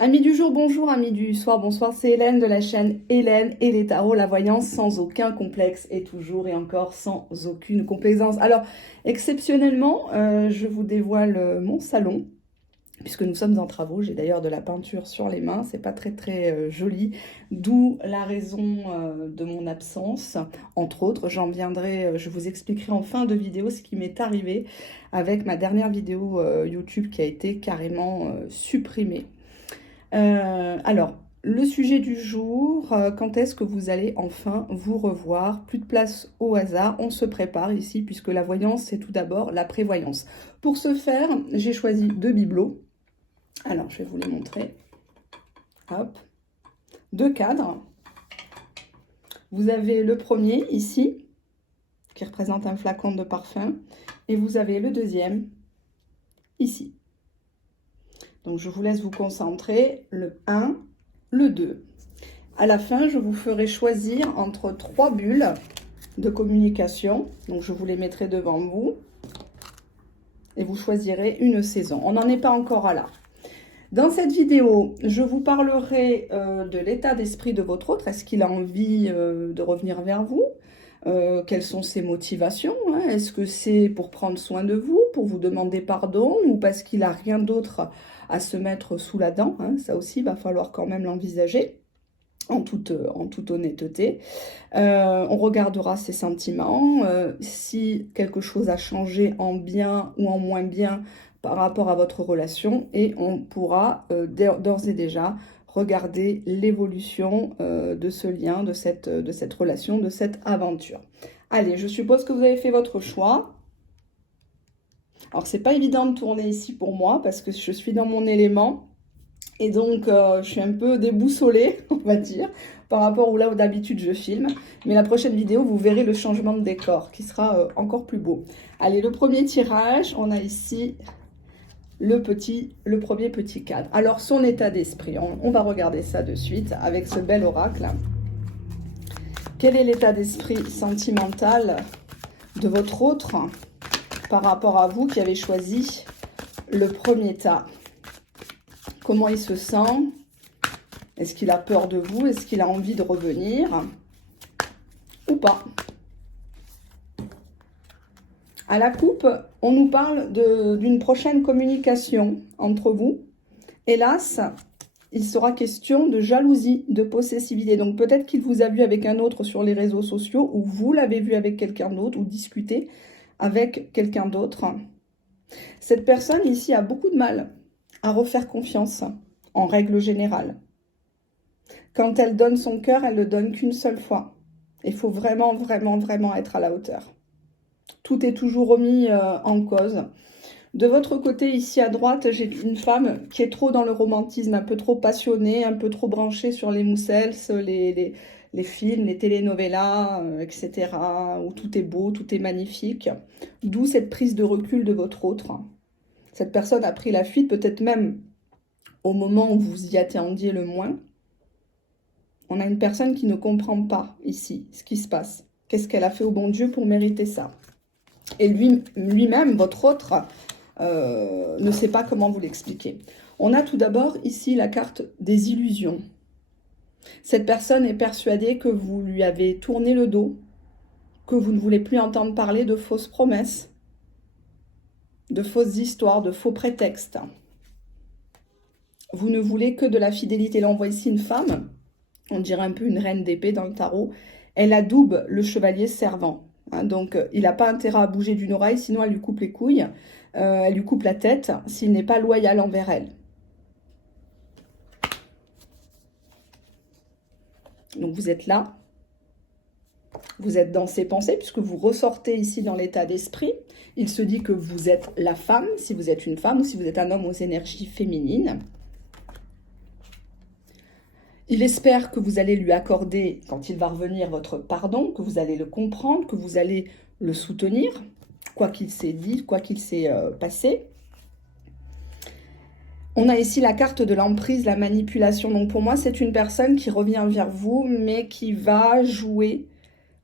Amis du jour, bonjour, amis du soir, bonsoir, c'est Hélène de la chaîne Hélène et les tarots, la voyance sans aucun complexe et toujours et encore sans aucune complaisance. Alors, exceptionnellement, je vous dévoile mon salon, puisque nous sommes en travaux. J'ai d'ailleurs de la peinture sur les mains, c'est pas très joli, d'où la raison de mon absence. Entre autres, j'en viendrai, je vous expliquerai en fin de vidéo ce qui m'est arrivé avec ma dernière vidéo YouTube qui a été carrément supprimée. Alors, le sujet du jour, quand est-ce que vous allez enfin vous revoir? Plus de place au hasard, on se prépare ici puisque la voyance, c'est tout d'abord la prévoyance. Pour ce faire, j'ai choisi deux bibelots. Alors, je vais vous les montrer. Hop, deux cadres. Vous avez le premier ici, qui représente un flacon de parfum, et vous avez le deuxième ici. Donc, je vous laisse vous concentrer, le 1, le 2. À la fin, je vous ferai choisir entre 3 bulles de communication. Donc, je vous les mettrai devant vous. Et vous choisirez une saison. On n'en est pas encore à là. Dans cette vidéo, je vous parlerai de l'état d'esprit de votre autre. Est-ce qu'il a envie de revenir vers vous? Quelles sont ses motivations, hein? Est-ce que c'est pour prendre soin de vous, pour vous demander pardon, ou parce qu'il n'a rien d'autre à se mettre sous la dent, hein? Ça aussi, il va falloir quand même l'envisager en toute honnêteté. On regardera ses sentiments, si quelque chose a changé en bien ou en moins bien par rapport à votre relation, et on pourra d'ores et déjà regarder l'évolution de ce lien, de cette relation, de cette aventure. Allez, je suppose que vous avez fait votre choix. Alors, c'est pas évident de tourner ici pour moi parce que je suis dans mon élément et donc je suis un peu déboussolée, on va dire, par rapport où d'habitude je filme. Mais la prochaine vidéo, vous verrez le changement de décor qui sera encore plus beau. Allez, le premier tirage, on a ici le premier petit cadre. Alors, son état d'esprit, on va regarder ça de suite avec ce bel oracle. Quel est l'état d'esprit sentimental de votre autre par rapport à vous qui avez choisi le premier tas? Comment il se sent? Est-ce qu'il a peur de vous? Est-ce qu'il a envie de revenir? Ou pas? À la coupe, on nous parle d'une prochaine communication entre vous. Hélas, il sera question de jalousie, de possessivité. Donc peut-être qu'il vous a vu avec un autre sur les réseaux sociaux, ou vous l'avez vu avec quelqu'un d'autre, ou discuté avec quelqu'un d'autre. Cette personne ici a beaucoup de mal à refaire confiance, en règle générale. Quand elle donne son cœur, elle ne le donne qu'une seule fois. Il faut vraiment, vraiment, vraiment être à la hauteur. Tout est toujours remis en cause. De votre côté, ici à droite, j'ai une femme qui est trop dans le romantisme, un peu trop passionnée, un peu trop branchée sur les moussels, les films, les telenovelas, etc., où tout est beau, tout est magnifique. D'où cette prise de recul de votre autre. Cette personne a pris la fuite, peut-être même au moment où vous y attendiez le moins. On a une personne qui ne comprend pas ici ce qui se passe. Qu'est-ce qu'elle a fait au bon Dieu pour mériter ça? Et lui-même, votre autre, ne sait pas comment vous l'expliquer. On a tout d'abord ici la carte des illusions. Cette personne est persuadée que vous lui avez tourné le dos, que vous ne voulez plus entendre parler de fausses promesses, de fausses histoires, de faux prétextes. Vous ne voulez que de la fidélité. Là, on voit ici une femme, on dirait un peu une reine d'épée dans le tarot. Elle adoube le chevalier servant. Hein, donc, il n'a pas intérêt à bouger d'une oreille, sinon elle lui coupe les couilles, elle lui coupe la tête, s'il n'est pas loyal envers elle. Donc, vous êtes là, vous êtes dans ses pensées, puisque vous ressortez ici dans l'état d'esprit. Il se dit que vous êtes la femme, si vous êtes une femme, ou si vous êtes un homme aux énergies féminines. Il espère que vous allez lui accorder, quand il va revenir, votre pardon, que vous allez le comprendre, que vous allez le soutenir, quoi qu'il s'est dit, quoi qu'il s'est passé. On a ici la carte de l'emprise, la manipulation. Donc pour moi, c'est une personne qui revient vers vous, mais qui va jouer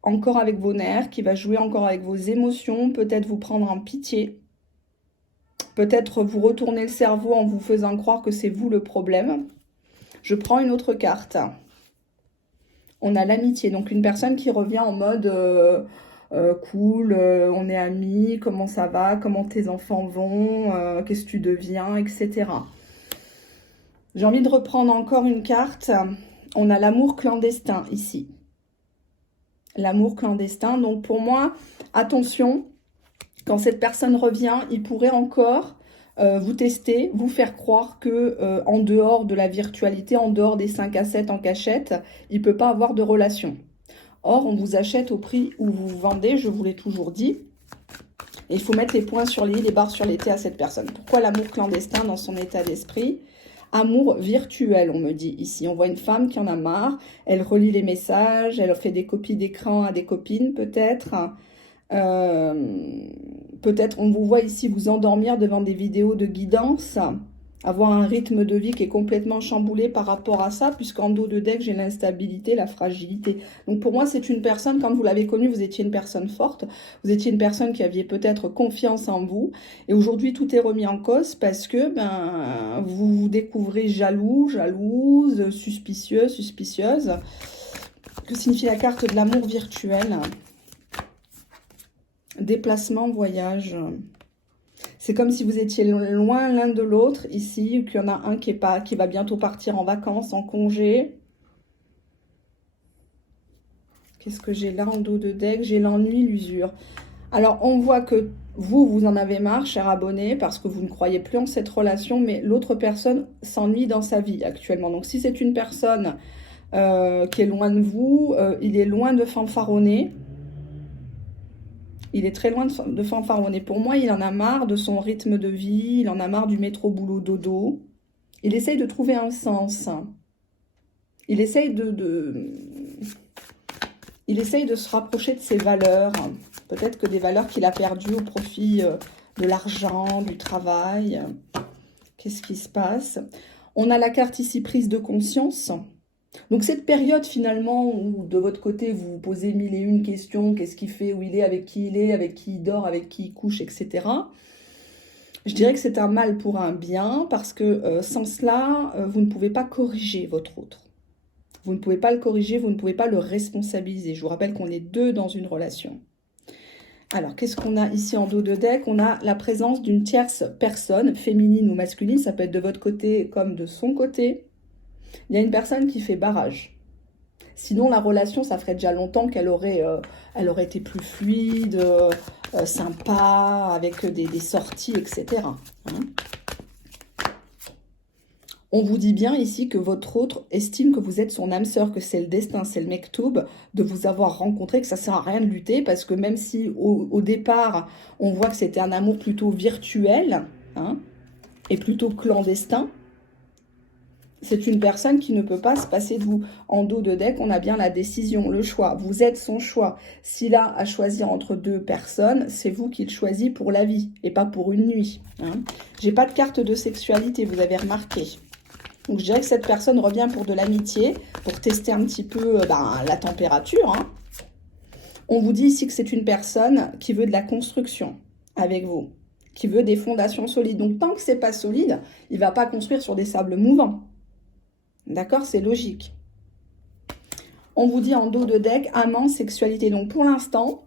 encore avec vos nerfs, qui va jouer encore avec vos émotions, peut-être vous prendre en pitié, peut-être vous retourner le cerveau en vous faisant croire que c'est vous le problème. Je prends une autre carte. On a l'amitié, donc une personne qui revient en mode cool, on est amis, comment ça va, comment tes enfants vont, qu'est-ce que tu deviens, etc. J'ai envie de reprendre encore une carte. On a l'amour clandestin ici. L'amour clandestin, donc pour moi, attention, quand cette personne revient, il pourrait encore vous tester, vous faire croire que en dehors de la virtualité, en dehors des 5 à 7 en cachette, il ne peut pas avoir de relation. Or, on vous achète au prix où vous vendez, je vous l'ai toujours dit. Et il faut mettre les points sur les i, les barres sur les t à cette personne. Pourquoi l'amour clandestin dans son état d'esprit? Amour virtuel, on me dit ici. On voit une femme qui en a marre, elle relit les messages, elle fait des copies d'écran à des copines peut-être. Peut-être on vous voit ici vous endormir devant des vidéos de guidance, avoir un rythme de vie qui est complètement chamboulé par rapport à ça, puisqu'en dos de deck, j'ai l'instabilité, la fragilité. Donc pour moi, c'est une personne, quand vous l'avez connue, vous étiez une personne forte, vous étiez une personne qui aviez peut-être confiance en vous, et aujourd'hui, tout est remis en cause parce que vous vous découvrez jaloux, jalouse, suspicieux, suspicieuse. Que signifie la carte de l'amour virtuel? Déplacement, voyage. C'est comme si vous étiez loin l'un de l'autre ici, ou qu'il y en a un qui va bientôt partir en vacances, en congé. Qu'est-ce que j'ai là en dos de deck? J'ai l'ennui, l'usure. Alors, on voit que vous en avez marre, cher abonné, parce que vous ne croyez plus en cette relation, mais l'autre personne s'ennuie dans sa vie actuellement. Donc, si c'est une personne qui est loin de vous, il est loin de fanfaronner. Il est très loin de fanfaronner. Pour moi, il en a marre de son rythme de vie, il en a marre du métro boulot dodo. Il essaye de trouver un sens. Il essaye il essaye de se rapprocher de ses valeurs. Peut-être que des valeurs qu'il a perdues au profit de l'argent, du travail. Qu'est-ce qui se passe? On a la carte ici, prise de conscience. Donc cette période finalement où de votre côté vous vous posez mille et une questions, qu'est-ce qu'il fait, où il est, avec qui il dort, avec qui il couche, etc. Je dirais que c'est un mal pour un bien parce que sans cela, vous ne pouvez pas corriger votre autre. Vous ne pouvez pas le corriger, vous ne pouvez pas le responsabiliser. Je vous rappelle qu'on est deux dans une relation. Alors, qu'est-ce qu'on a ici en dos de deck? On a la présence d'une tierce personne, féminine ou masculine, ça peut être de votre côté comme de son côté. Il y a une personne qui fait barrage. Sinon, la relation, ça ferait déjà longtemps qu'elle aurait, elle aurait été plus fluide, sympa, avec des sorties, etc. Hein. On vous dit bien ici que votre autre estime que vous êtes son âme sœur, que c'est le destin, c'est le mektoub, de vous avoir rencontré, que ça ne sert à rien de lutter, parce que même si au départ, on voit que c'était un amour plutôt virtuel, hein, et plutôt clandestin, c'est une personne qui ne peut pas se passer de vous. En dos de deck, on a bien la décision, le choix. Vous êtes son choix. S'il a à choisir entre deux personnes, c'est vous qui le choisissez pour la vie et pas pour une nuit. Hein. J'ai pas de carte de sexualité, vous avez remarqué. Donc je dirais que cette personne revient pour de l'amitié, pour tester un petit peu la température. Hein. On vous dit ici que c'est une personne qui veut de la construction avec vous, qui veut des fondations solides. Donc tant que c'est pas solide, il va pas construire sur des sables mouvants. D'accord, c'est logique. On vous dit en dos de deck, amant, sexualité. Donc pour l'instant,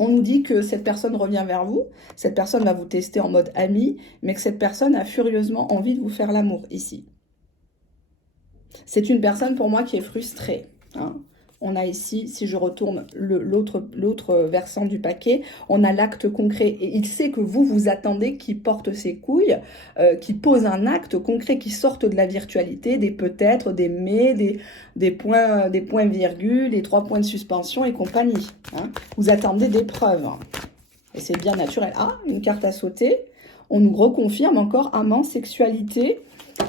on nous dit que cette personne revient vers vous. Cette personne va vous tester en mode ami, mais que cette personne a furieusement envie de vous faire l'amour ici. C'est une personne pour moi qui est frustrée. Hein. On a ici, si je retourne l'autre versant du paquet, on a l'acte concret. Et il sait que vous attendez qu'il porte ses couilles, qu'il pose un acte concret, qui sorte de la virtualité, des peut-être, des mais, des points virgules, des 3 points de suspension et compagnie. Hein. Vous attendez des preuves. Et c'est bien naturel. Ah, une carte à sauter. On nous reconfirme encore amant, sexualité.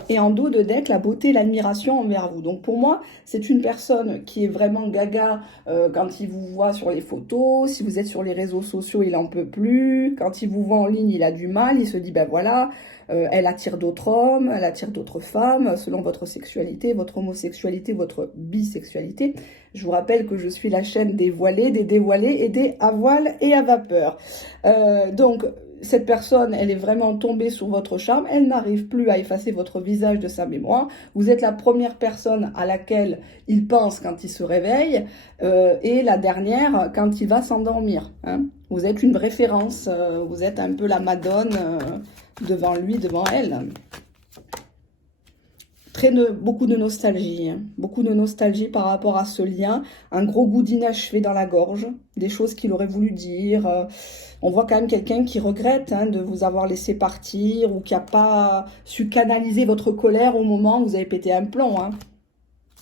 Et en dos de deck, la beauté, l'admiration envers vous. Donc pour moi, c'est une personne qui est vraiment gaga quand il vous voit sur les photos. Si vous êtes sur les réseaux sociaux, il n'en peut plus. Quand il vous voit en ligne, il a du mal. Il se dit, ben voilà, elle attire d'autres hommes, elle attire d'autres femmes, selon votre sexualité, votre homosexualité, votre bisexualité. Je vous rappelle que je suis la chaîne des voilés, des dévoilés et des à voile et à vapeur. Donc, cette personne, elle est vraiment tombée sur votre charme, elle n'arrive plus à effacer votre visage de sa mémoire. Vous êtes la première personne à laquelle il pense quand il se réveille et la dernière quand il va s'endormir. Hein. Vous êtes une référence, vous êtes un peu la Madone devant lui, devant elle. Beaucoup de nostalgie, hein. Beaucoup de nostalgie par rapport à ce lien, un gros goût d'inachevé dans la gorge, des choses qu'il aurait voulu dire. On voit quand même quelqu'un qui regrette hein, de vous avoir laissé partir ou qui n'a pas su canaliser votre colère au moment où vous avez pété un plomb. Hein.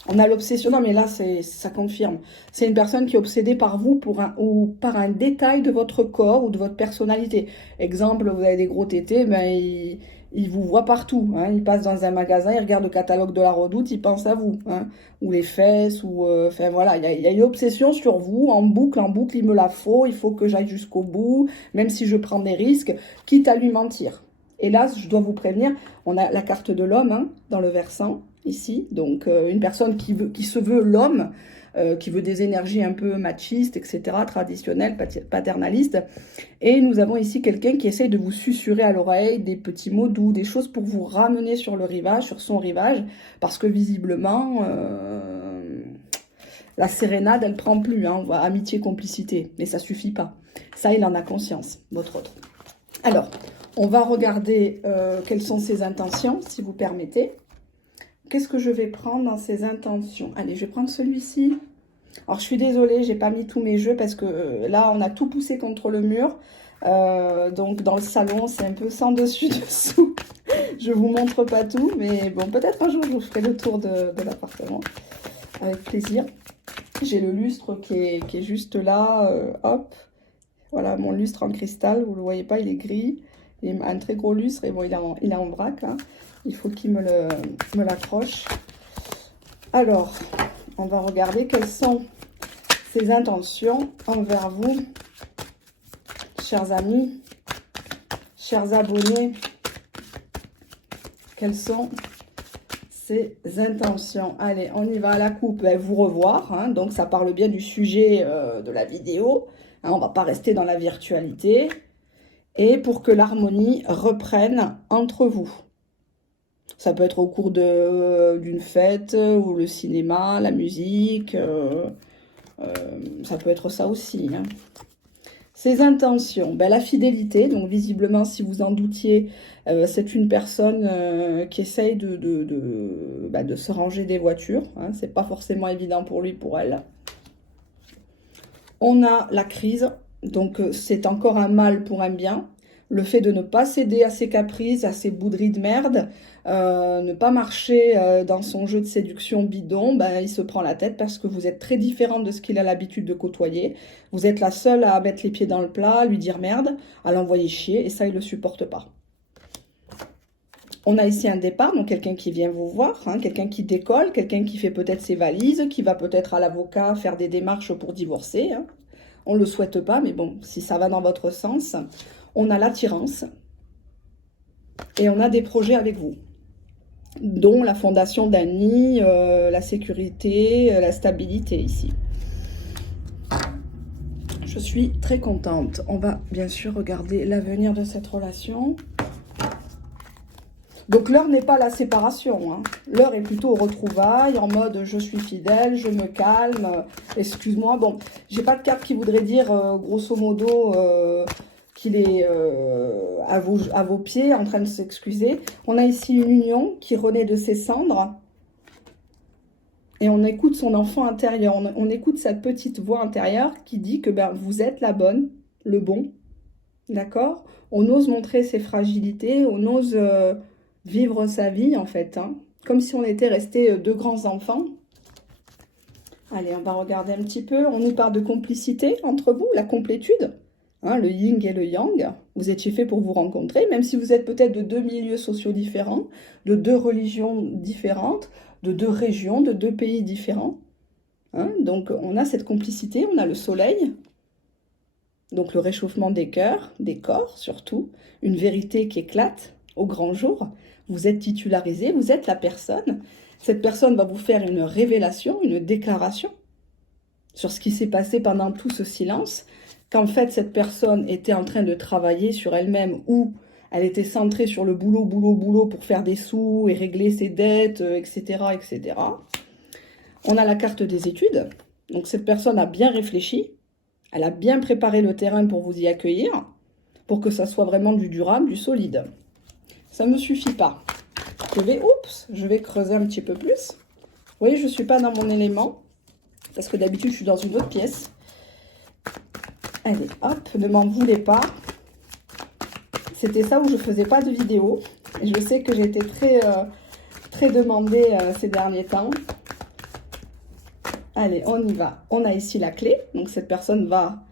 On a l'obsession, non mais là ça confirme, c'est une personne qui est obsédée par vous ou par un détail de votre corps ou de votre personnalité. Exemple, vous avez des gros tétés, ben il vous voit partout, hein. Il passe dans un magasin, il regarde le catalogue de la Redoute, il pense à vous, hein. Ou les fesses, ou enfin voilà, il y a une obsession sur vous, en boucle, il me la faut, il faut que j'aille jusqu'au bout, même si je prends des risques, quitte à lui mentir. Et là, je dois vous prévenir, on a la carte de l'homme hein, dans le versant, ici, donc une personne qui se veut l'homme, qui veut des énergies un peu machistes, etc., traditionnelles, paternalistes. Et nous avons ici quelqu'un qui essaye de vous susurrer à l'oreille des petits mots doux, des choses pour vous ramener sur le rivage, sur son rivage, parce que visiblement, la sérénade, elle prend plus, hein, on voit amitié, complicité, mais ça suffit pas. Ça, il en a conscience, votre autre. Alors, on va regarder quelles sont ses intentions, si vous permettez. Qu'est-ce que je vais prendre dans ses intentions? Allez, je vais prendre celui-ci. Alors, je suis désolée, j'ai pas mis tous mes jeux parce que là, on a tout poussé contre le mur. Donc, dans le salon, c'est un peu sans dessus-dessous. Je vous montre pas tout, mais bon, peut-être un jour, je vous ferai le tour de l'appartement. Avec plaisir. J'ai le lustre qui est juste là. Hop. Voilà, mon lustre en cristal. Vous le voyez pas, il est gris. Il a un très gros lustre et bon, il est en vrac. Hein. Il faut qu'il me l'accroche. Alors, on va regarder quelles sont ses intentions envers vous, chers amis, chers abonnés. Quelles sont ses intentions? Allez, on y va à la coupe. Vous revoir, hein, donc ça parle bien du sujet de la vidéo. Hein, on ne va pas rester dans la virtualité. Et pour que l'harmonie reprenne entre vous. Ça peut être au cours d'une fête, ou le cinéma, la musique, ça peut être ça aussi. Hein. Ses intentions, ben, la fidélité, donc visiblement si vous en doutiez, c'est une personne qui essaye de se ranger des voitures. Hein. C'est pas forcément évident pour lui, pour elle. On a la crise, donc c'est encore un mal pour un bien. Le fait de ne pas céder à ses caprices, à ses bouderies de merde, ne pas marcher dans son jeu de séduction bidon, ben, il se prend la tête parce que vous êtes très différente de ce qu'il a l'habitude de côtoyer. Vous êtes la seule à mettre les pieds dans le plat, à lui dire merde, à l'envoyer chier, et ça, il ne le supporte pas. On a ici un départ, donc quelqu'un qui vient vous voir, hein, quelqu'un qui décolle, quelqu'un qui fait peut-être ses valises, qui va peut-être à l'avocat faire des démarches pour divorcer. Hein. On ne le souhaite pas, mais bon, si ça va dans votre sens... On a l'attirance et on a des projets avec vous, dont la fondation d'un nid, la sécurité, la stabilité ici. Je suis très contente. On va bien sûr regarder l'avenir de cette relation. Donc l'heure n'est pas la séparation, hein. L'heure est plutôt aux retrouvailles, en mode je suis fidèle, je me calme, excuse-moi. Bon, j'ai pas de carte qui voudrait dire grosso modo... qu'il est à vos pieds, en train de s'excuser. On a ici une union qui renaît de ses cendres. Et on écoute son enfant intérieur. On écoute sa petite voix intérieure qui dit que ben, vous êtes la bonne, le bon. D'accord? On ose montrer ses fragilités, on ose vivre sa vie, en fait. Hein, comme si on était restés deux grands enfants. Allez, on va regarder un petit peu. On nous parle de complicité entre vous, la complétude. Hein, le yin et le yang, vous étiez fait pour vous rencontrer, même si vous êtes peut-être de deux milieux sociaux différents, de deux religions différentes, de deux régions, de deux pays différents. Hein, donc on a cette complicité, on a le soleil, donc le réchauffement des cœurs, des corps surtout, une vérité qui éclate au grand jour. Vous êtes titularisé, vous êtes la personne. Cette personne va vous faire une révélation, une déclaration sur ce qui s'est passé pendant tout ce silence. qu'en fait, cette personne était en train de travailler sur elle-même ou elle était centrée sur le boulot, boulot, boulot pour faire des sous et régler ses dettes, etc., etc. On a la carte des études. Donc, cette personne a bien réfléchi. Elle a bien préparé le terrain pour vous y accueillir, pour que ça soit vraiment du durable, du solide. Ça ne me suffit pas. Je vais creuser un petit peu plus. Vous voyez, je ne suis pas dans mon élément, parce que d'habitude, je suis dans une autre pièce. Allez, hop, ne m'en voulez pas. C'était ça où je ne faisais pas de vidéo. Et je sais que j'ai été très demandée ces derniers temps. Allez, on y va. On a ici la clé. Donc, cette personne va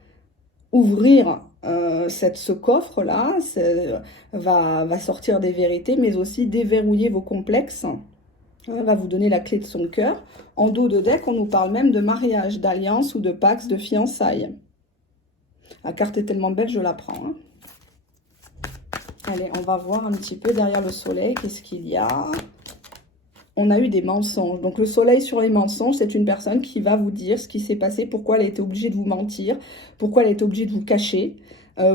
ouvrir ce coffre-là, va sortir des vérités, mais aussi déverrouiller vos complexes. Va vous donner la clé de son cœur. En dos de deck, on nous parle même de mariage, d'alliance ou de pax, de fiançailles. La carte est tellement belle, je la prends. Hein. Allez, on va voir un petit peu derrière le soleil, qu'est-ce qu'il y a. On a eu des mensonges. Donc le soleil sur les mensonges, c'est une personne qui va vous dire ce qui s'est passé, pourquoi elle a été obligée de vous mentir, pourquoi elle a été obligée de vous cacher,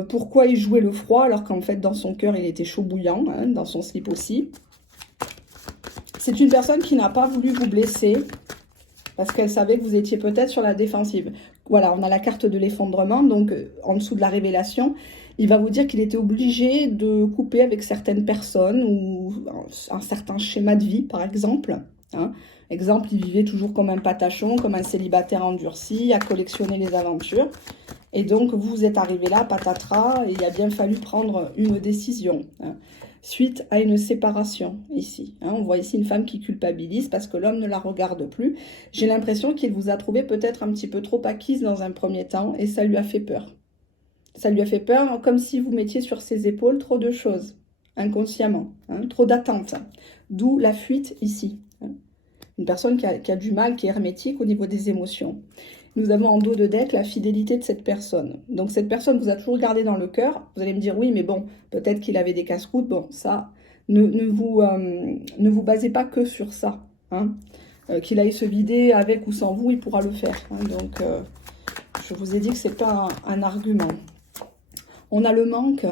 pourquoi il jouait le froid alors qu'en fait dans son cœur il était chaud bouillant, hein, dans son slip aussi. C'est une personne qui n'a pas voulu vous blesser parce qu'elle savait que vous étiez peut-être sur la défensive. Voilà, on a la carte de l'effondrement, donc en dessous de la révélation, il va vous dire qu'il était obligé de couper avec certaines personnes ou un certain schéma de vie, par exemple. Hein. Exemple, il vivait toujours comme un patachon, comme un célibataire endurci, à collectionner les aventures. Et donc, vous êtes arrivé là, patatras, et il a bien fallu prendre une décision. Hein. Suite à une séparation, ici. Hein, on voit ici une femme qui culpabilise parce que l'homme ne la regarde plus. J'ai l'impression qu'il vous a trouvé peut-être un petit peu trop acquise dans un premier temps, et ça lui a fait peur. Ça lui a fait peur, comme si vous mettiez sur ses épaules trop de choses, inconsciemment, hein, trop d'attentes. D'où la fuite ici. Hein. Une personne qui a du mal, qui est hermétique au niveau des émotions. Nous avons en dos de deck la fidélité de cette personne. Donc cette personne vous a toujours gardé dans le cœur. Vous allez me dire, oui, mais bon, peut-être qu'il avait des casse-croûtes. Bon, ça, ne vous basez pas que sur ça. Hein. Qu'il aille se vider avec ou sans vous, il pourra le faire. Hein. Donc, je vous ai dit que ce n'est pas un argument. On a le manque.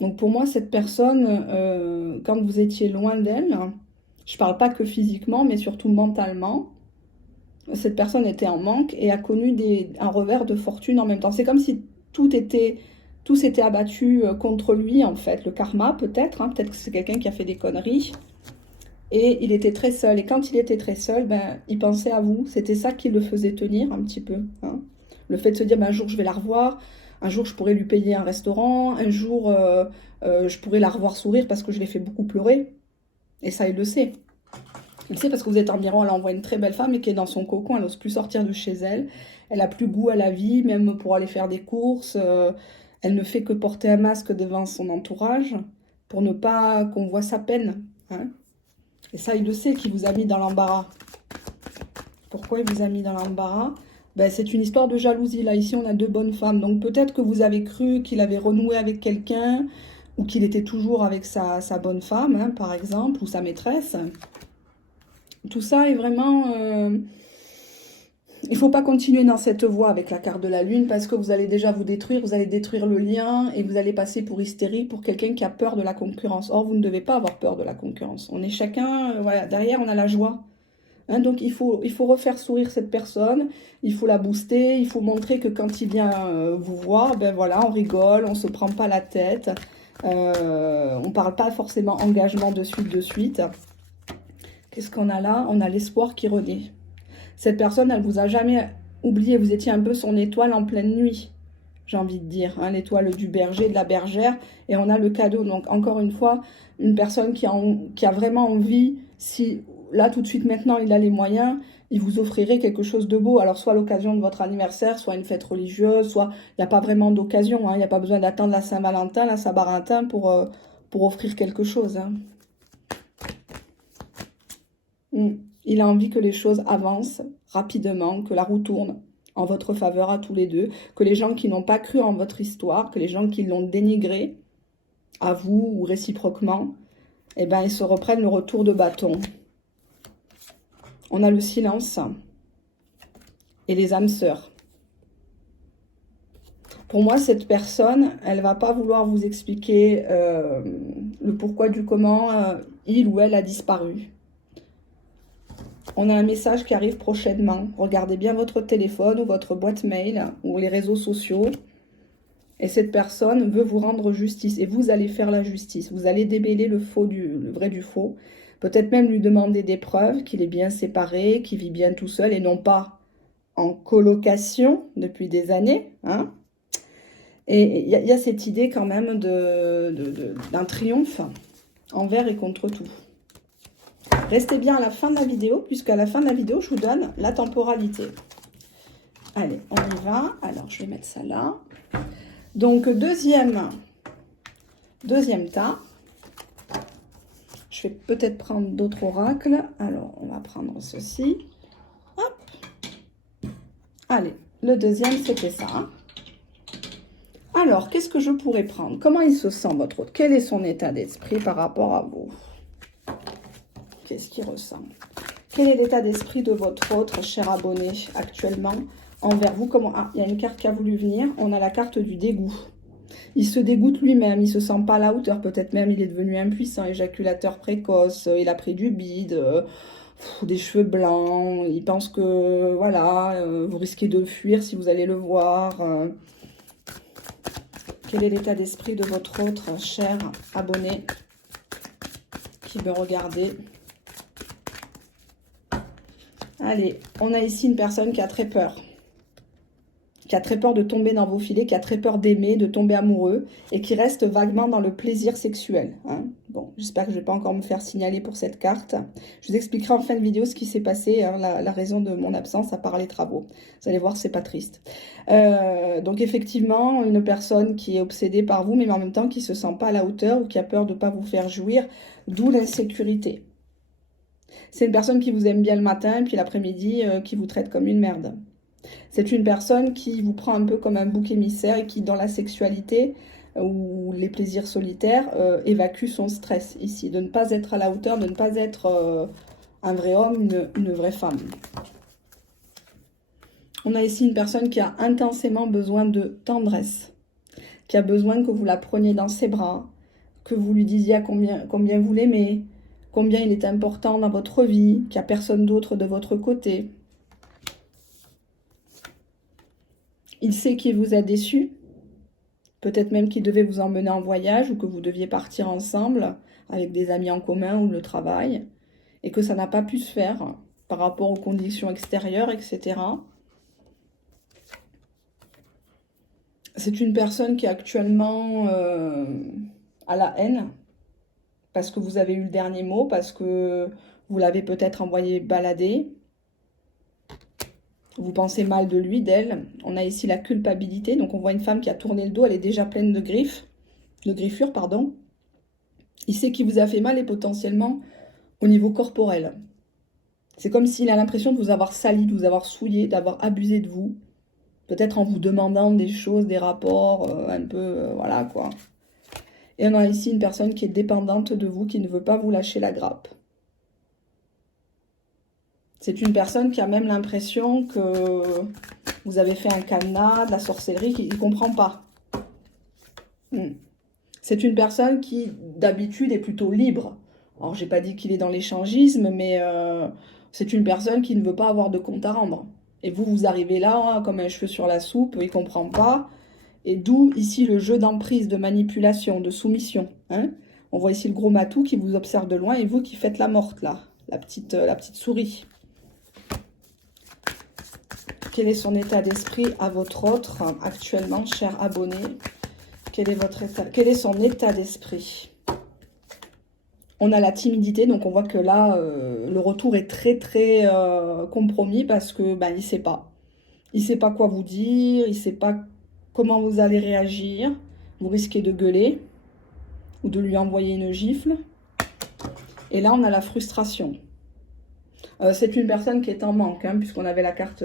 Donc pour moi, cette personne, quand vous étiez loin d'elle, je ne parle pas que physiquement, mais surtout mentalement, cette personne était en manque et a connu un revers de fortune en même temps. C'est comme si tout s'était abattu contre lui, en fait. Le karma, peut-être. Hein, peut-être que c'est quelqu'un qui a fait des conneries. Et il était très seul. Et quand il était très seul, ben, il pensait à vous. C'était ça qui le faisait tenir un petit peu. Hein. Le fait de se dire, ben, un jour, je vais la revoir. Un jour, je pourrais lui payer un restaurant. Un jour, je pourrais la revoir sourire parce que je l'ai fait beaucoup pleurer. Et ça, il le sait. Il sait parce que vous êtes en miroir, elle envoie une très belle femme et qui est dans son cocon, elle n'ose plus sortir de chez elle. Elle a plus goût à la vie, même pour aller faire des courses. Elle ne fait que porter un masque devant son entourage pour ne pas qu'on voit sa peine. Hein. Et ça, il le sait, qu'il vous a mis dans l'embarras. Pourquoi il vous a mis dans l'embarras? Ben, c'est une histoire de jalousie. Là, ici, on a deux bonnes femmes. Donc peut-être que vous avez cru qu'il avait renoué avec quelqu'un ou qu'il était toujours avec sa bonne femme, hein, par exemple, ou sa maîtresse. Tout ça est vraiment... il ne faut pas continuer dans cette voie avec la carte de la lune parce que vous allez déjà vous détruire, vous allez détruire le lien et vous allez passer pour hystérie, pour quelqu'un qui a peur de la concurrence. Or, vous ne devez pas avoir peur de la concurrence. On est chacun... voilà, derrière, on a la joie. Hein, donc, il faut refaire sourire cette personne, il faut la booster, il faut montrer que quand il vient vous voir, ben voilà, on rigole, on ne se prend pas la tête, on ne parle pas forcément engagement de suite. Qu'est-ce qu'on a là? On a l'espoir qui renaît. Cette personne, elle vous a jamais oublié. Vous étiez un peu son étoile en pleine nuit, j'ai envie de dire. Hein, l'étoile du berger, de la bergère. Et on a le cadeau. Donc, encore une fois, une personne qui a vraiment envie, si là, tout de suite, maintenant, il a les moyens, il vous offrirait quelque chose de beau. Alors, soit l'occasion de votre anniversaire, soit une fête religieuse, soit il n'y a pas vraiment d'occasion. Hein, il n'y a pas besoin d'attendre la Saint-Valentin, la Saint-Barentin pour offrir quelque chose. Hein. Il a envie que les choses avancent rapidement, que la roue tourne en votre faveur à tous les deux, que les gens qui n'ont pas cru en votre histoire, que les gens qui l'ont dénigré, à vous ou réciproquement, eh ben, ils se reprennent le retour de bâton. On a le silence et les âmes sœurs. Pour moi, cette personne, elle va pas vouloir vous expliquer le pourquoi du comment il ou elle a disparu. On a un message qui arrive prochainement. Regardez bien votre téléphone ou votre boîte mail ou les réseaux sociaux. Et cette personne veut vous rendre justice. Et vous allez faire la justice. Vous allez démêler le vrai du faux. Peut-être même lui demander des preuves qu'il est bien séparé, qu'il vit bien tout seul et non pas en colocation depuis des années. Hein. Et il y a cette idée quand même d'un triomphe envers et contre tout. Restez bien à la fin de la vidéo, puisqu'à la fin de la vidéo, je vous donne la temporalité. Allez, on y va. Alors, je vais mettre ça là. Donc, deuxième tas. Je vais peut-être prendre d'autres oracles. Alors, on va prendre ceci. Hop. Allez, le deuxième, c'était ça. Hein. Alors, qu'est-ce que je pourrais prendre? Comment il se sent, votre hôte? Quel est son état d'esprit par rapport à vous? Qu'est-ce qu'il ressent? Quel est l'état d'esprit de votre autre, cher abonné, actuellement, envers vous? Comment... Ah, il y a une carte qui a voulu venir. On a la carte du dégoût. Il se dégoûte lui-même, il ne se sent pas à la hauteur. Peut-être même il est devenu impuissant, éjaculateur précoce, il a pris du bide, des cheveux blancs. Il pense que, voilà, vous risquez de fuir si vous allez le voir. Quel est l'état d'esprit de votre autre, cher abonné, qui me regardez? Allez, on a ici une personne qui a très peur. Qui a très peur de tomber dans vos filets, qui a très peur d'aimer, de tomber amoureux, et qui reste vaguement dans le plaisir sexuel. Hein. Bon, j'espère que je ne vais pas encore me faire signaler pour cette carte. Je vous expliquerai en fin de vidéo ce qui s'est passé, hein, la raison de mon absence à part les travaux. Vous allez voir, c'est pas triste. Donc effectivement, une personne qui est obsédée par vous, mais en même temps qui ne se sent pas à la hauteur ou qui a peur de ne pas vous faire jouir, d'où l'insécurité. C'est une personne qui vous aime bien le matin, puis l'après-midi, qui vous traite comme une merde. C'est une personne qui vous prend un peu comme un bouc émissaire et qui, dans la sexualité ou les plaisirs solitaires, évacue son stress ici. De ne pas être à la hauteur, de ne pas être un vrai homme, une vraie femme. On a ici une personne qui a intensément besoin de tendresse, qui a besoin que vous la preniez dans ses bras, que vous lui disiez combien vous l'aimez, combien il est important dans votre vie, qu'il n'y a personne d'autre de votre côté. Il sait qu'il vous a déçu, peut-être même qu'il devait vous emmener en voyage ou que vous deviez partir ensemble avec des amis en commun ou le travail et que ça n'a pas pu se faire par rapport aux conditions extérieures, etc. C'est une personne qui est actuellement à la haine parce que vous avez eu le dernier mot, parce que vous l'avez peut-être envoyé balader. Vous pensez mal de lui, d'elle. On a ici la culpabilité. Donc, on voit une femme qui a tourné le dos. Elle est déjà pleine de griffures, pardon. Il sait qu'il vous a fait mal et potentiellement au niveau corporel. C'est comme s'il a l'impression de vous avoir sali, de vous avoir souillé, d'avoir abusé de vous. Peut-être en vous demandant des choses, des rapports, un peu, voilà quoi. Et on a ici une personne qui est dépendante de vous, qui ne veut pas vous lâcher la grappe. C'est une personne qui a même l'impression que vous avez fait un cadenas, de la sorcellerie, qui ne comprend pas. C'est une personne qui, d'habitude, est plutôt libre. Alors, je n'ai pas dit qu'il est dans l'échangisme, mais c'est une personne qui ne veut pas avoir de compte à rendre. Et vous, vous arrivez là, hein, comme un cheveu sur la soupe, il ne comprend pas. Et d'où, ici, le jeu d'emprise, de manipulation, de soumission. Hein. On voit ici le gros matou qui vous observe de loin et vous qui faites la morte, là, la petite souris. Quel est son état d'esprit à votre autre actuellement, cher abonné? Quel est son état d'esprit? On a la timidité, donc on voit que là, le retour est très compromis parce que il ne sait pas. Il ne sait pas quoi vous dire, il ne sait pas comment vous allez réagir. Vous risquez de gueuler ou de lui envoyer une gifle. Et là, on a la frustration. C'est une personne qui est en manque, hein, puisqu'on avait la carte...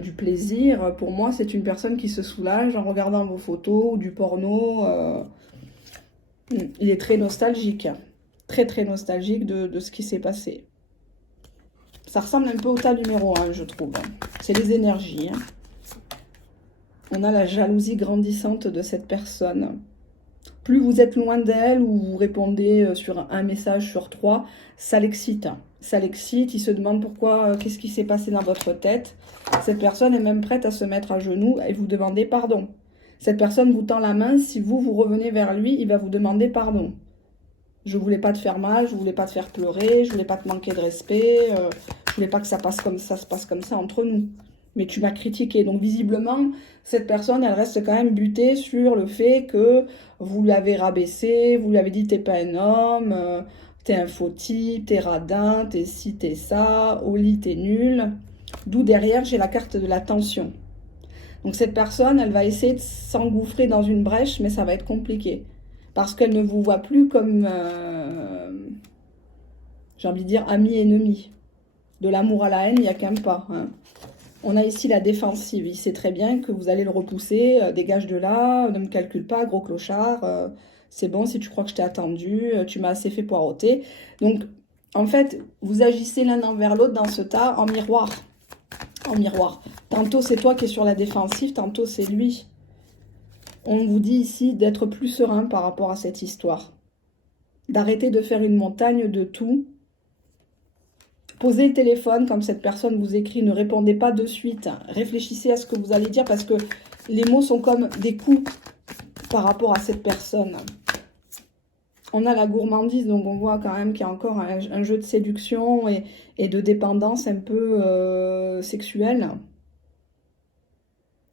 du plaisir. Pour moi, c'est une personne qui se soulage en regardant vos photos ou du porno. Il est très nostalgique. Très nostalgique de ce qui s'est passé. Ça ressemble un peu au tas numéro 1, je trouve. C'est les énergies. Hein. On a la jalousie grandissante de cette personne. Plus vous êtes loin d'elle ou vous répondez sur un message sur 3, ça l'excite. Ça l'excite, il se demande pourquoi, qu'est-ce qui s'est passé dans votre tête. Cette personne est même prête à se mettre à genoux et vous demander pardon. Cette personne vous tend la main, si vous revenez vers lui, il va vous demander pardon. Je voulais pas te faire mal, je voulais pas te faire pleurer, je voulais pas te manquer de respect, je voulais pas que ça se passe comme ça entre nous. Mais tu m'as critiqué. Donc visiblement, cette personne, elle reste quand même butée sur le fait que vous lui avez rabaissé, vous lui avez dit t'es pas un homme, t'es un faux type, t'es radin, t'es ci, t'es ça, au lit t'es nul. D'où derrière j'ai la carte de la tension. Donc cette personne, elle va essayer de s'engouffrer dans une brèche, mais ça va être compliqué. Parce qu'elle ne vous voit plus comme, j'ai envie de dire, ami-ennemi. De l'amour à la haine, il n'y a qu'un pas. Hein. On a ici la défensive. Il sait très bien que vous allez le repousser. Dégage de là, ne me calcule pas, gros clochard. C'est bon, si tu crois que je t'ai attendu, tu m'as assez fait poireauter. Donc, en fait, vous agissez l'un envers l'autre dans ce tas en miroir. En miroir. Tantôt, c'est toi qui es sur la défensive, tantôt, c'est lui. On vous dit ici d'être plus serein par rapport à cette histoire. D'arrêter de faire une montagne de tout. Posez le téléphone quand cette personne vous écrit, ne répondez pas de suite. Réfléchissez à ce que vous allez dire parce que les mots sont comme des coups par rapport à cette personne. On a la gourmandise, donc on voit quand même qu'il y a encore un jeu de séduction et de dépendance un peu sexuelle.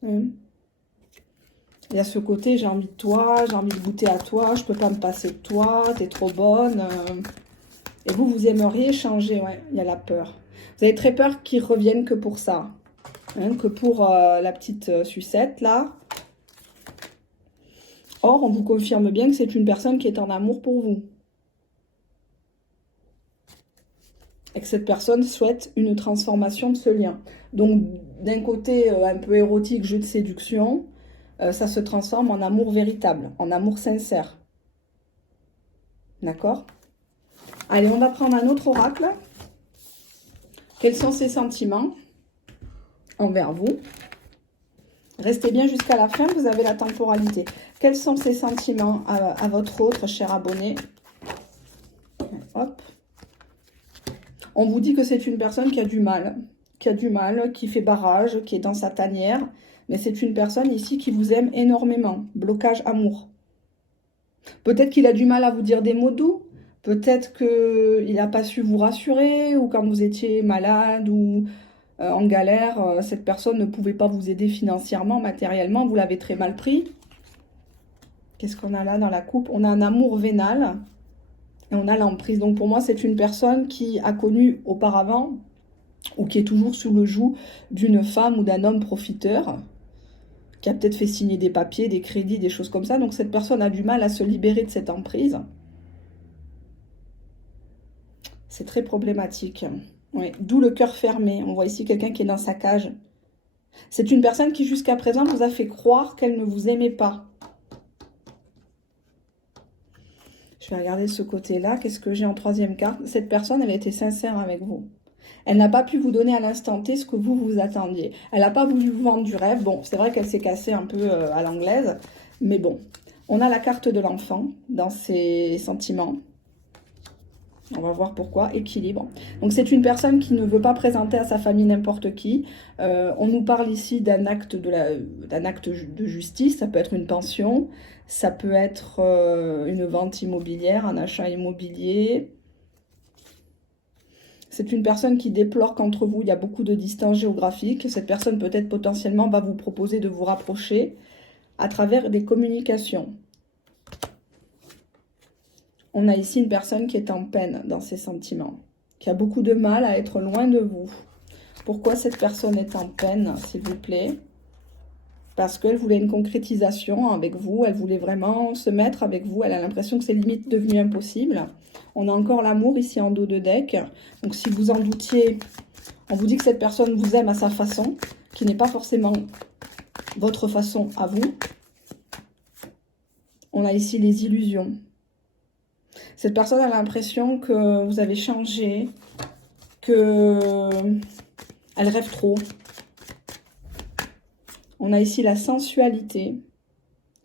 Il y a ce côté, j'ai envie de toi, j'ai envie de goûter à toi, je peux pas me passer de toi, t'es trop bonne. Et vous aimeriez changer, ouais, il y a la peur. Vous avez très peur qu'ils reviennent que pour ça. Hein, que pour la petite sucette, là. Or, on vous confirme bien que c'est une personne qui est en amour pour vous. Et que cette personne souhaite une transformation de ce lien. Donc, d'un côté un peu érotique, jeu de séduction, ça se transforme en amour véritable, en amour sincère. D'accord ? Allez, on va prendre un autre oracle. Quels sont ses sentiments envers vous? Restez bien jusqu'à la fin, vous avez la temporalité. Quels sont ses sentiments à votre autre, cher abonné? Hop. On vous dit que c'est une personne qui a du mal, qui fait barrage, qui est dans sa tanière. Mais c'est une personne ici qui vous aime énormément. Blocage amour. Peut-être qu'il a du mal à vous dire des mots doux. Peut-être qu'il n'a pas su vous rassurer, ou quand vous étiez malade ou en galère, cette personne ne pouvait pas vous aider financièrement, matériellement, vous l'avez très mal pris. Qu'est-ce qu'on a là dans la coupe? On a un amour vénal et on a l'emprise. Donc pour moi, c'est une personne qui a connu auparavant ou qui est toujours sous le joug d'une femme ou d'un homme profiteur, qui a peut-être fait signer des papiers, des crédits, des choses comme ça. Donc cette personne a du mal à se libérer de cette emprise. C'est très problématique. Oui. D'où le cœur fermé. On voit ici quelqu'un qui est dans sa cage. C'est une personne qui jusqu'à présent vous a fait croire qu'elle ne vous aimait pas. Je vais regarder ce côté-là. Qu'est-ce que j'ai en troisième carte? Cette personne, elle a été sincère avec vous. Elle n'a pas pu vous donner à l'instant T ce que vous vous attendiez. Elle n'a pas voulu vous vendre du rêve. Bon, c'est vrai qu'elle s'est cassée un peu à l'anglaise. Mais bon, on a la carte de l'enfant dans ses sentiments. On va voir pourquoi. Équilibre. Donc, c'est une personne qui ne veut pas présenter à sa famille n'importe qui. On nous parle ici d'un acte de justice. Ça peut être une pension. Ça peut être une vente immobilière, un achat immobilier. C'est une personne qui déplore qu'entre vous, il y a beaucoup de distance géographique. Cette personne, peut-être potentiellement, va vous proposer de vous rapprocher à travers des communications. On a ici une personne qui est en peine dans ses sentiments, qui a beaucoup de mal à être loin de vous. Pourquoi cette personne est en peine, s'il vous plaît? Parce qu'elle voulait une concrétisation avec vous, elle voulait vraiment se mettre avec vous, elle a l'impression que c'est limite devenu impossible. On a encore l'amour ici en dos de deck. Donc si vous en doutiez, on vous dit que cette personne vous aime à sa façon, qui n'est pas forcément votre façon à vous. On a ici les illusions. Cette personne a l'impression que vous avez changé, qu'elle rêve trop. On a ici la sensualité.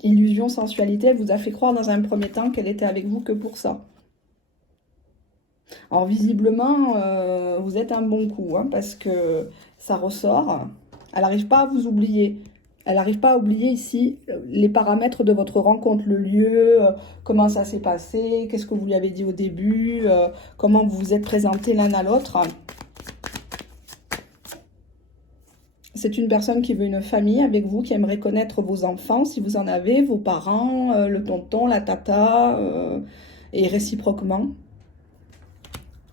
Illusion, sensualité. Elle vous a fait croire dans un premier temps qu'elle était avec vous que pour ça. Alors visiblement, vous êtes un bon coup, hein, parce que ça ressort. Elle n'arrive pas à vous oublier. Elle n'arrive pas à oublier ici les paramètres de votre rencontre, le lieu, comment ça s'est passé, qu'est-ce que vous lui avez dit au début, comment vous vous êtes présentés l'un à l'autre. C'est une personne qui veut une famille avec vous, qui aimerait connaître vos enfants, si vous en avez, vos parents, le tonton, la tata, et réciproquement.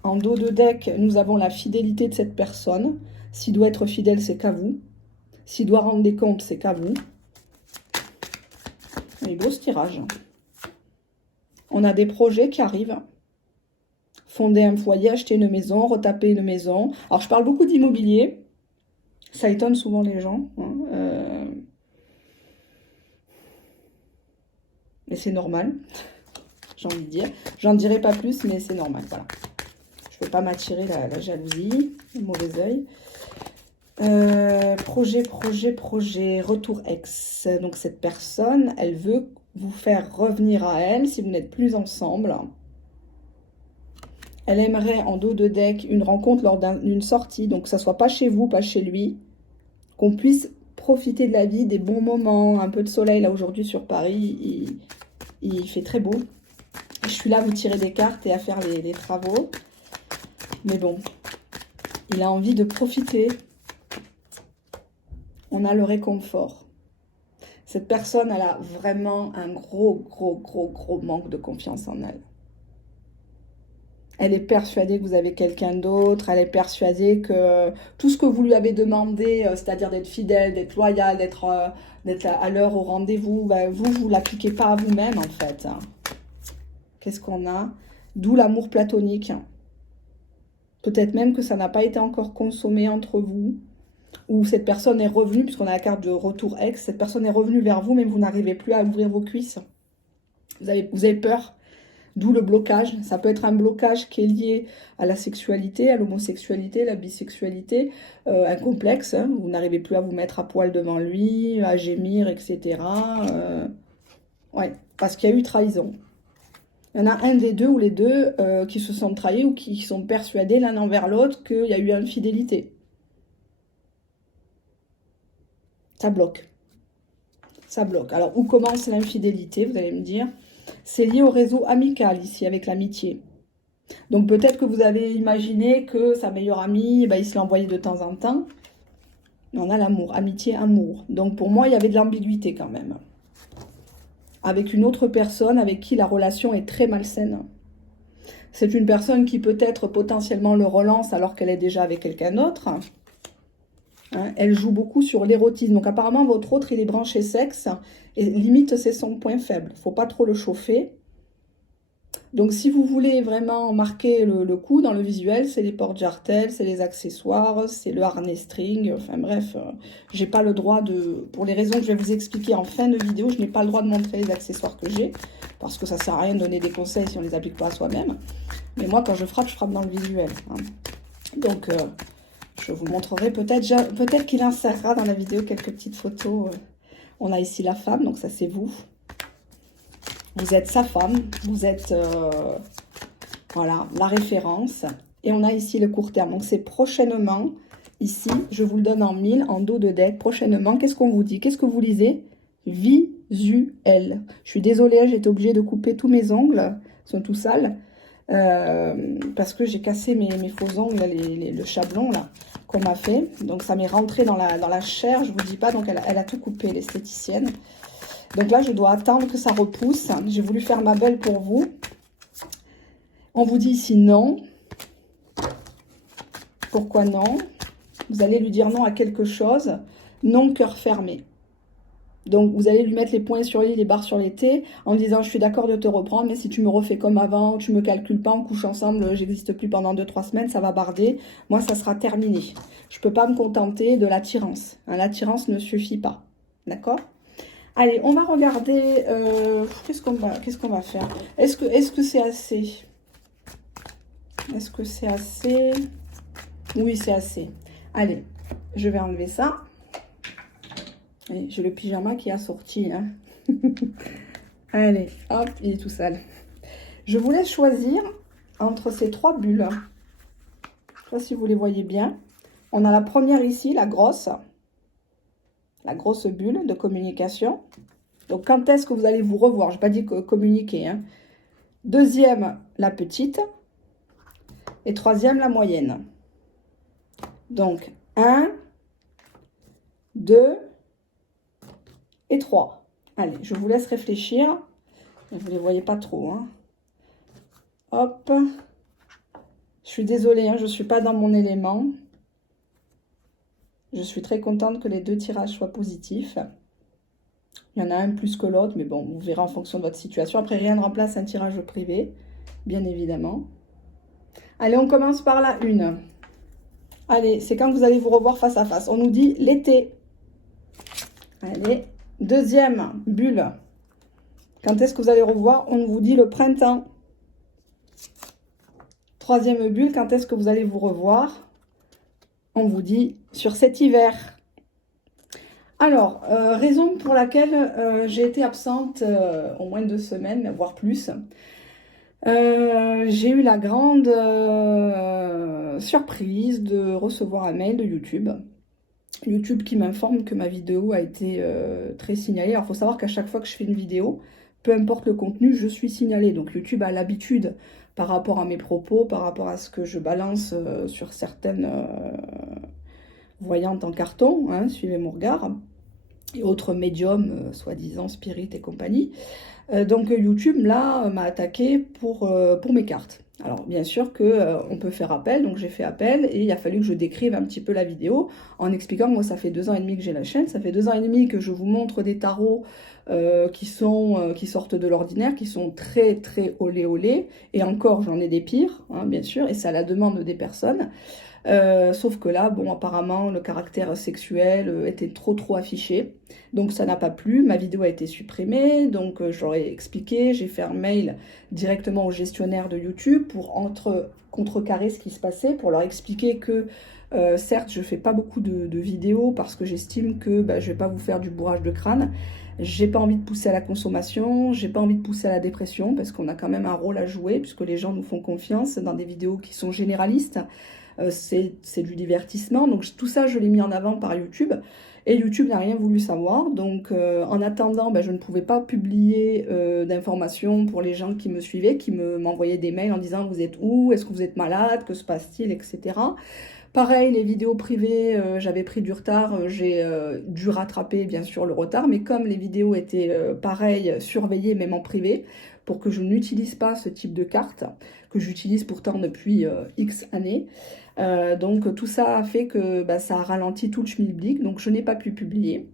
En dos de deck, nous avons la fidélité de cette personne. S'il doit être fidèle, c'est qu'à vous. S'il doit rendre des comptes, c'est qu'à vous. Et beau ce tirage. On a des projets qui arrivent. Fonder un foyer, acheter une maison, retaper une maison. Alors, je parle beaucoup d'immobilier. Ça étonne souvent les gens. Hein. Mais c'est normal, j'ai envie de dire. J'en dirai pas plus, mais c'est normal. Voilà. Je ne veux pas m'attirer la jalousie, le mauvais œil. Projet, retour ex. Donc cette personne, elle veut vous faire revenir à elle si vous n'êtes plus ensemble. Elle aimerait en dos de deck une rencontre lors d'une sortie, donc que ça soit pas chez vous, pas chez lui. Qu'on puisse profiter de la vie, des bons moments, un peu de soleil. Là aujourd'hui sur Paris, il fait très beau. Je suis là à vous tirer des cartes et à faire les travaux. Mais bon, il a envie de profiter. On a le réconfort. Cette personne, elle a vraiment un gros manque de confiance en elle. Elle est persuadée que vous avez quelqu'un d'autre. Elle est persuadée que tout ce que vous lui avez demandé, c'est-à-dire d'être fidèle, d'être loyal, d'être à l'heure au rendez-vous, ben, vous l'appliquez pas à vous-même, en fait. Qu'est-ce qu'on a? D'où l'amour platonique. Peut-être même que ça n'a pas été encore consommé entre vous. Ou cette personne est revenue, puisqu'on a la carte de retour ex, cette personne est revenue vers vous, mais vous n'arrivez plus à ouvrir vos cuisses. Vous avez peur, d'où le blocage. Ça peut être un blocage qui est lié à la sexualité, à l'homosexualité, la bisexualité, un complexe. Hein. Vous n'arrivez plus à vous mettre à poil devant lui, à gémir, etc. Ouais, parce qu'il y a eu trahison. Il y en a un des deux ou les deux qui se sont trahis ou qui sont persuadés l'un envers l'autre qu'il y a eu infidélité. Ça bloque. Ça bloque. Alors, où commence l'infidélité, vous allez me dire? C'est lié au réseau amical, ici, avec l'amitié. Donc, peut-être que vous avez imaginé que sa meilleure amie, il se l'envoyait de temps en temps. Mais on a l'amour, amitié, amour. Donc, pour moi, il y avait de l'ambiguïté quand même. Avec une autre personne avec qui la relation est très malsaine. C'est une personne qui peut-être potentiellement le relance alors qu'elle est déjà avec quelqu'un d'autre. Hein, elle joue beaucoup sur l'érotisme. Donc apparemment, votre autre, il est branché sexe. Et limite, c'est son point faible. Il ne faut pas trop le chauffer. Donc si vous voulez vraiment marquer le coup dans le visuel, c'est les porte-jartelles, c'est les accessoires, c'est le harnais string. Enfin bref, j'ai pas le droit de... Pour les raisons que je vais vous expliquer en fin de vidéo, je n'ai pas le droit de montrer les accessoires que j'ai. Parce que ça sert à rien de donner des conseils si on ne les applique pas à soi-même. Mais moi, quand je frappe dans le visuel. Hein. Donc... je vous montrerai peut-être qu'il insérera dans la vidéo quelques petites photos. On a ici la femme, donc ça c'est vous. Vous êtes sa femme, vous êtes voilà, la référence. Et on a ici le court terme, donc c'est prochainement. Ici, je vous le donne en 1000, en dos de deck. Prochainement, qu'est-ce qu'on vous dit? Qu'est-ce que vous lisez? Visuel. Je suis désolée, j'ai été obligée de couper tous mes ongles, ils sont tout sales. Parce que j'ai cassé mes faux ongles, le chablon là qu'on m'a fait. Donc ça m'est rentré dans la chair, je vous dis pas. Donc elle a tout coupé, l'esthéticienne. Donc là, je dois attendre que ça repousse. J'ai voulu faire ma belle pour vous. On vous dit ici non. Pourquoi non? Vous allez lui dire non à quelque chose. Non, cœur fermé. Donc, vous allez lui mettre les points sur les barres sur les T en disant « Je suis d'accord de te reprendre, mais si tu me refais comme avant, tu me calcules pas, on couche ensemble, j'existe plus pendant 2-3 semaines, ça va barder. Moi, ça sera terminé. Je peux pas me contenter de l'attirance. Hein, l'attirance ne suffit pas. D'accord? Allez, on va regarder... qu'est-ce qu'on va faire? Est-ce que c'est assez? Est-ce que c'est assez? Oui, c'est assez. Allez, je vais enlever ça. Et j'ai le pyjama qui est assorti. Hein. Allez, hop, il est tout sale. Je vous laisse choisir entre ces 3 bulles. Je ne sais pas si vous les voyez bien. On a la première ici, la grosse bulle de communication. Donc, quand est-ce que vous allez vous revoir? Je n'ai pas dit communiquer. Hein. Deuxième, la petite. Et troisième, la moyenne. Donc, 1, 2 et 3. Allez, je vous laisse réfléchir. Vous ne les voyez pas trop. Hein. Hop. Je suis désolée, hein, je ne suis pas dans mon élément. Je suis très contente que les 2 tirages soient positifs. Il y en a un plus que l'autre, mais bon, vous verrez en fonction de votre situation. Après, rien ne remplace un tirage privé, bien évidemment. Allez, on commence par la 1. Allez, c'est quand vous allez vous revoir face à face. On nous dit l'été. Allez, deuxième bulle. Quand est-ce que vous allez revoir? On vous dit le printemps. Troisième bulle, quand est-ce que vous allez vous revoir? On vous dit sur cet hiver. Alors, raison pour laquelle j'ai été absente au moins 2 semaines, voire plus. J'ai eu la grande surprise de recevoir un mail de YouTube. YouTube qui m'informe que ma vidéo a été très signalée. Alors, il faut savoir qu'à chaque fois que je fais une vidéo, peu importe le contenu, je suis signalée. Donc, YouTube a l'habitude, par rapport à mes propos, par rapport à ce que je balance sur certaines voyantes en carton, hein, suivez mon regard, et autres médiums, soi-disant spirit et compagnie. Donc YouTube, là, m'a attaqué pour mes cartes. Alors, bien sûr qu'on peut faire appel, donc j'ai fait appel, et il a fallu que je décrive un petit peu la vidéo, en expliquant que moi, ça fait 2 ans et demi que j'ai la chaîne, ça fait 2 ans et demi que je vous montre des tarots qui sortent de l'ordinaire, qui sont très, très olé olé, et encore, j'en ai des pires, hein, bien sûr, et c'est à la demande des personnes. Sauf que là, bon, apparemment, le caractère sexuel était trop affiché. Donc, ça n'a pas plu. Ma vidéo a été supprimée. Donc, j'aurais expliqué. J'ai fait un mail directement au gestionnaire de YouTube pour contrecarrer ce qui se passait, pour leur expliquer que, certes, je ne fais pas beaucoup de vidéos parce que j'estime que je ne vais pas vous faire du bourrage de crâne. J'ai pas envie de pousser à la consommation, j'ai pas envie de pousser à la dépression parce qu'on a quand même un rôle à jouer puisque les gens nous font confiance dans des vidéos qui sont généralistes. C'est du divertissement. Donc tout ça, je l'ai mis en avant par YouTube. Et YouTube n'a rien voulu savoir. Donc en attendant, je ne pouvais pas publier d'informations pour les gens qui me suivaient, qui m'envoyaient des mails en disant vous êtes où, est-ce que vous êtes malade, que se passe-t-il, etc. Pareil, les vidéos privées, j'avais pris du retard, j'ai dû rattraper bien sûr le retard, mais comme les vidéos étaient pareil, surveillées même en privé, pour que je n'utilise pas ce type de carte, que j'utilise pourtant depuis X années, donc tout ça a fait que ça a ralenti tout le schmilblick, donc je n'ai pas pu publier.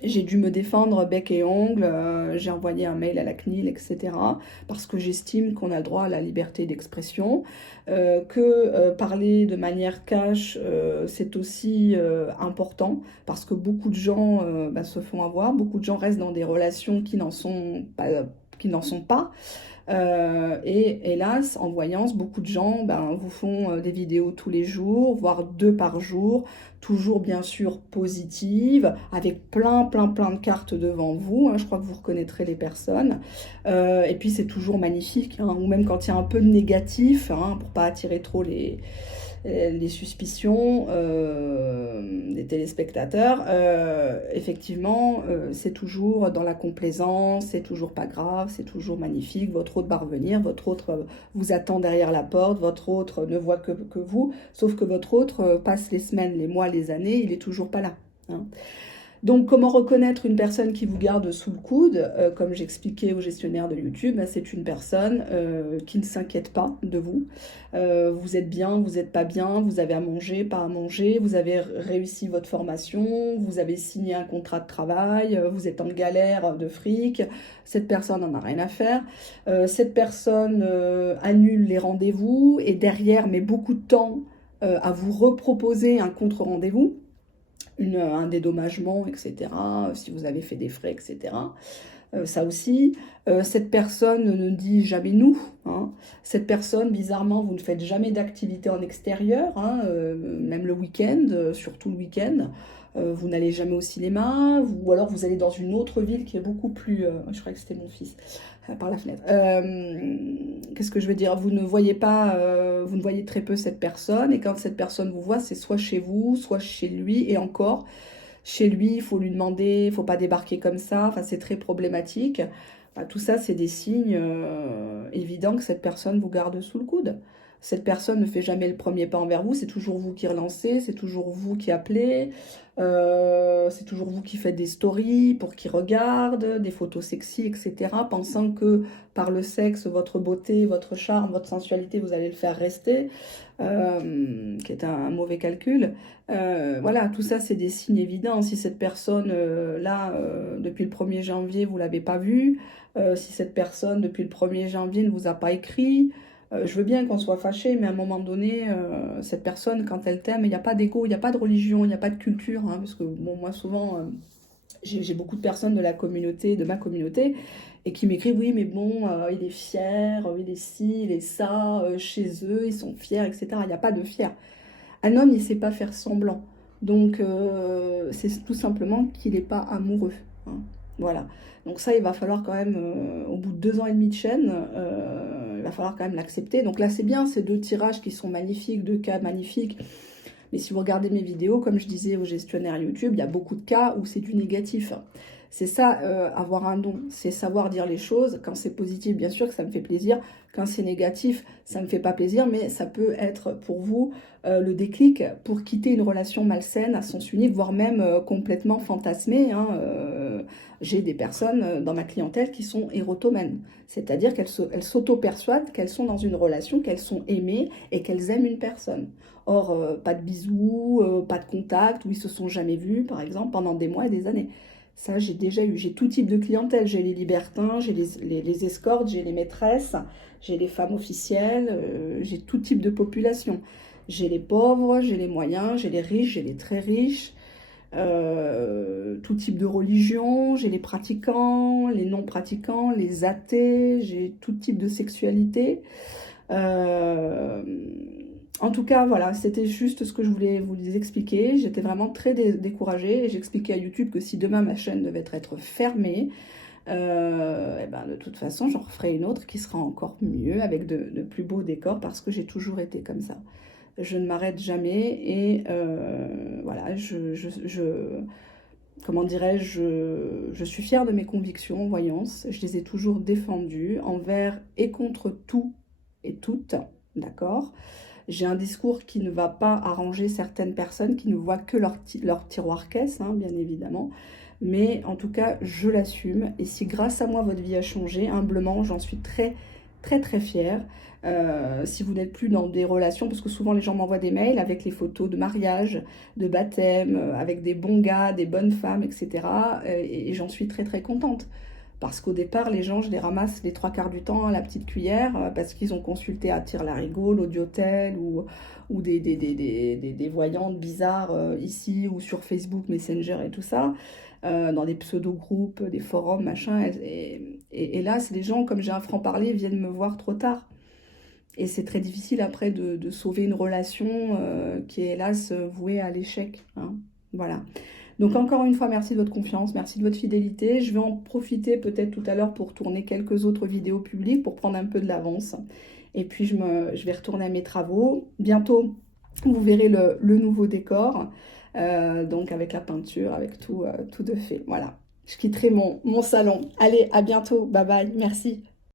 J'ai dû me défendre bec et ongles, j'ai envoyé un mail à la CNIL, etc. Parce que j'estime qu'on a le droit à la liberté d'expression, que parler de manière cash, c'est aussi important, parce que beaucoup de gens se font avoir, beaucoup de gens restent dans des relations qui n'en sont pas. Et hélas, en voyance, beaucoup de gens vous font des vidéos tous les jours, voire 2 par jour, toujours bien sûr positives, avec plein de cartes devant vous, hein, je crois que vous reconnaîtrez les personnes, et puis c'est toujours magnifique, hein, ou même quand il y a un peu de négatif, hein, pour pas attirer trop les suspicions des téléspectateurs, effectivement, c'est toujours dans la complaisance, c'est toujours pas grave, c'est toujours magnifique, votre autre va revenir, votre autre vous attend derrière la porte, votre autre ne voit que vous, sauf que votre autre passe les semaines, les mois, les années, il est toujours pas là. Hein. Donc, comment reconnaître une personne qui vous garde sous le coude? Comme j'expliquais au gestionnaire de YouTube, c'est une personne qui ne s'inquiète pas de vous. Vous êtes bien, vous n'êtes pas bien, vous avez à manger, pas à manger, vous avez réussi votre formation, vous avez signé un contrat de travail, vous êtes en galère de fric, cette personne n'en a rien à faire. Cette personne annule les rendez-vous et derrière met beaucoup de temps à vous reproposer un contre-rendez-vous. Un dédommagement, etc., si vous avez fait des frais, etc. ça aussi. Cette personne ne dit jamais nous, hein. Cette personne, bizarrement, vous ne faites jamais d'activité en extérieur, hein, même le week-end, surtout le week-end. Vous n'allez jamais au cinéma, ou alors vous allez dans une autre ville qui est beaucoup plus... je croyais que c'était mon fils, par la fenêtre. Qu'est-ce que je veux dire? Vous ne voyez pas, vous ne voyez très peu cette personne, et quand cette personne vous voit, c'est soit chez vous, soit chez lui, et encore, chez lui, il faut lui demander, il ne faut pas débarquer comme ça, enfin, c'est très problématique. Bah, tout ça, c'est des signes évidents que cette personne vous garde sous le coude. Cette personne ne fait jamais le premier pas envers vous, c'est toujours vous qui relancez, c'est toujours vous qui appelez, c'est toujours vous qui faites des stories pour qu'ils regardent, des photos sexy, etc. Pensant que par le sexe, votre beauté, votre charme, votre sensualité, vous allez le faire rester, qui est un mauvais calcul. Voilà, tout ça, c'est des signes évidents. Si cette personne, depuis le 1er janvier, vous ne l'avez pas vue, si cette personne, depuis le 1er janvier, ne vous a pas écrit, je veux bien qu'on soit fâché, mais à un moment donné, cette personne, quand elle t'aime, il n'y a pas d'ego, il n'y a pas de religion, il n'y a pas de culture, hein, parce que bon, moi, souvent, j'ai beaucoup de personnes de la communauté, de ma communauté, et qui m'écrivent, oui, mais bon, il est fier, il est ci, il est ça, chez eux, ils sont fiers, etc. Il n'y a pas de fier. Un homme, il ne sait pas faire semblant. Donc, c'est tout simplement qu'il n'est pas amoureux, hein. Voilà. Donc ça, il va falloir quand même, au bout de 2 ans et demi de chaîne, il va falloir quand même l'accepter. Donc là, c'est bien, ces 2 tirages qui sont magnifiques, 2 cas magnifiques. Mais si vous regardez mes vidéos, comme je disais aux gestionnaires YouTube, il y a beaucoup de cas où c'est du négatif. C'est ça, avoir un don, c'est savoir dire les choses. Quand c'est positif, bien sûr que ça me fait plaisir. Quand c'est négatif, ça ne me fait pas plaisir, mais ça peut être pour vous le déclic pour quitter une relation malsaine à sens unique, voire même complètement fantasmée, hein. J'ai des personnes dans ma clientèle qui sont érotomènes, c'est-à-dire qu'elles s'auto-persuadent qu'elles sont dans une relation, qu'elles sont aimées et qu'elles aiment une personne. Or, pas de bisous, pas de contact, où ils se sont jamais vus, par exemple, pendant des mois et des années. Ça, j'ai déjà eu. J'ai tout type de clientèle. J'ai les libertins, j'ai les escortes, j'ai les maîtresses, j'ai les femmes officielles, j'ai tout type de population. J'ai les pauvres, j'ai les moyens, j'ai les riches, j'ai les très riches, tout type de religion, j'ai les pratiquants, les non-pratiquants, les athées, j'ai tout type de sexualité. Euh, En tout cas, voilà, c'était juste ce que je voulais vous expliquer. J'étais vraiment très découragée et j'expliquais à YouTube que si demain ma chaîne devait être fermée, et ben de toute façon, j'en referai une autre qui sera encore mieux avec de plus beaux décors parce que j'ai toujours été comme ça. Je ne m'arrête jamais et voilà, comment dirais-je, je suis fière de mes convictions en voyance. Je les ai toujours défendues envers et contre tout et toutes, d'accord? J'ai un discours qui ne va pas arranger certaines personnes qui ne voient que leur tiroir caisse, hein, bien évidemment. Mais en tout cas, je l'assume. Et si grâce à moi, votre vie a changé, humblement, j'en suis très, très, très fière. Si vous n'êtes plus dans des relations, parce que souvent les gens m'envoient des mails avec les photos de mariage, de baptême, avec des bons gars, des bonnes femmes, etc. Et j'en suis très, très contente. Parce qu'au départ, les gens, je les ramasse les 3 quarts du temps à la petite cuillère parce qu'ils ont consulté à Tire-Larigot, l'Audiotel ou des voyantes bizarres ici ou sur Facebook, Messenger et tout ça, dans des pseudo-groupes, des forums, machin. Et là, c'est les gens, comme j'ai un franc-parler, viennent me voir trop tard. Et c'est très difficile après de sauver une relation qui est hélas vouée à l'échec, hein. Voilà. Donc encore une fois, merci de votre confiance, merci de votre fidélité. Je vais en profiter peut-être tout à l'heure pour tourner quelques autres vidéos publiques pour prendre un peu de l'avance. Et puis je vais retourner à mes travaux. Bientôt, vous verrez le nouveau décor, donc avec la peinture, avec tout de fait. Voilà, je quitterai mon salon. Allez, à bientôt, bye bye, merci.